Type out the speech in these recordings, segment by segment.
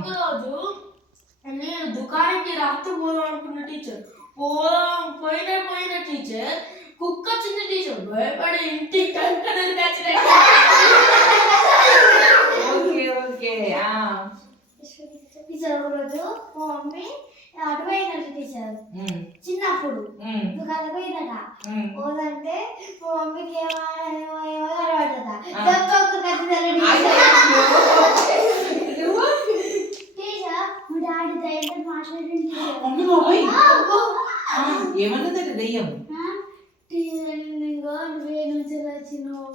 ఒకరోజు నేను దుకాణానికి రాత్రి పోదాం అనుకున్న టీచర్ పోయిన టీచర్ కుక్క చిన్న టీచర్ భయపడి ఇంటికి కంకణకి ఓకే టీచర్ ఒకరోజు మా మమ్మీ అటు పోయినట్టు టీచర్ చిన్నప్పుడు దుకాణం పోయిందట పోదంటే మా మమ్మీకి ఏమో కనబడతా టీచర్ మా డాడీ దయ్యంతో మాట్లాడింది ఏమన్నదట దయ్యం టీచర్ నువ్వే నుంచి వచ్చినావు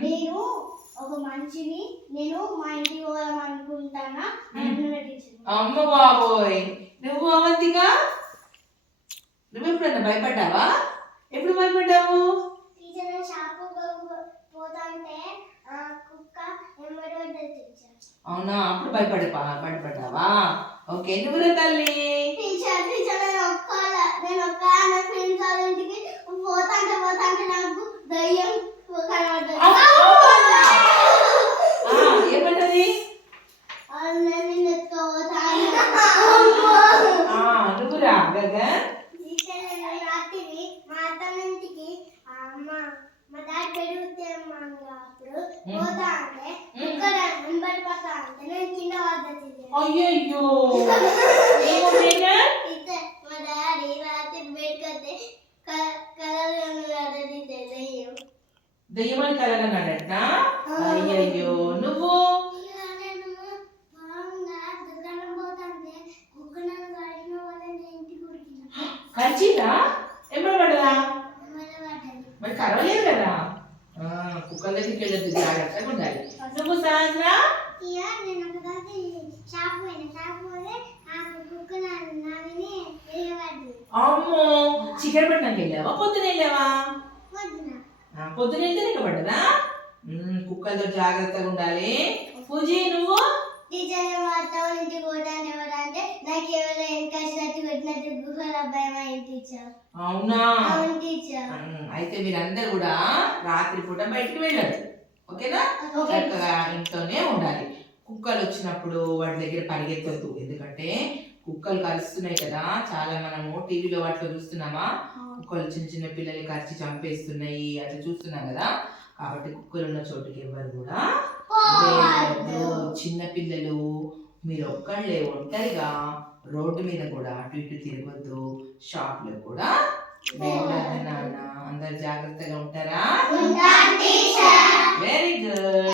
నేను ఒక మనిషిని నేను మా ఇంటికి పోదాం అనుకుంటానా అమ్మ బాబోయ్ నువ్వు అవంతిగా నువ్వు ఎప్పుడన్నా భయపడ్డావా ఎప్పుడు భయపడ్డావు టీచర్ షాపు పోతాంటే కుక్క అవునా అప్పుడు భయపడ్డావా ఓకే నువ్వు తల్లి టీచర్ నేను ఒక్క ఫ్రెండ్స్ వాళ్ళ ఇంటికి పోతాంటే నాకు దయ్యం ఏమన్నది నువ్వురా గగన్ రాత్రి మా అత్తమ్మ ఇంటికి మా డాడీ పెరుగుతే అప్పుడు పోతా అంటే ఇక్కడ నెంబర్ పడతా అంటే నేను కింద పడ్డా అయ్యయ్యో మా డాడీ రాత్రి బయటకొస్తే దయ్యమని కలగన్నాడట అయ్యయ్యో నువ్వు కరిచిందా ఎప్పుడు పడదా మరి కరవలేదు కదా కుక్కల దగ్గరికి వెళ్ళదు జాగ్రత్తగా ఉండాలి నువ్వు సహస్రా అమ్మో చికెన్ పట్టణంకి వెళ్ళావా పొద్దున వెళ్ళావా పొద్దున వెళ్తే నీకు పడ్డదా కుక్కలతో జాగ్రత్తగా ఉండాలి పూజీ నువ్వు అవునా అయితే మీరందరూ కూడా రాత్రి పూట బయటికి వెళ్ళదు ఓకేనా చక్కగా ఇంట్లోనే ఉండాలి కుక్కలు వచ్చినప్పుడు వాటి దగ్గర పరిగెత్తొద్దు ఎందుకంటే కుక్కలు కలుస్తున్నాయి కదా చాలా మనము టీవీలో వాటిలో చూస్తున్నామా కుక్కలు చిన్న చిన్న పిల్లల్ని కరిచి చంపేస్తున్నాయి అట్లా చూస్తున్నాం కదా కాబట్టి కుక్కలు ఉన్న చోటుకి ఎవరు కూడా చిన్న పిల్లలు మీరు ఒక్కళ్ళే ఒంటరిగా రోడ్డు మీద కూడా అటు ఇటు తిరగొద్దు షాప్లో కూడా నాన్న అందరు జాగ్రత్తగా ఉంటారా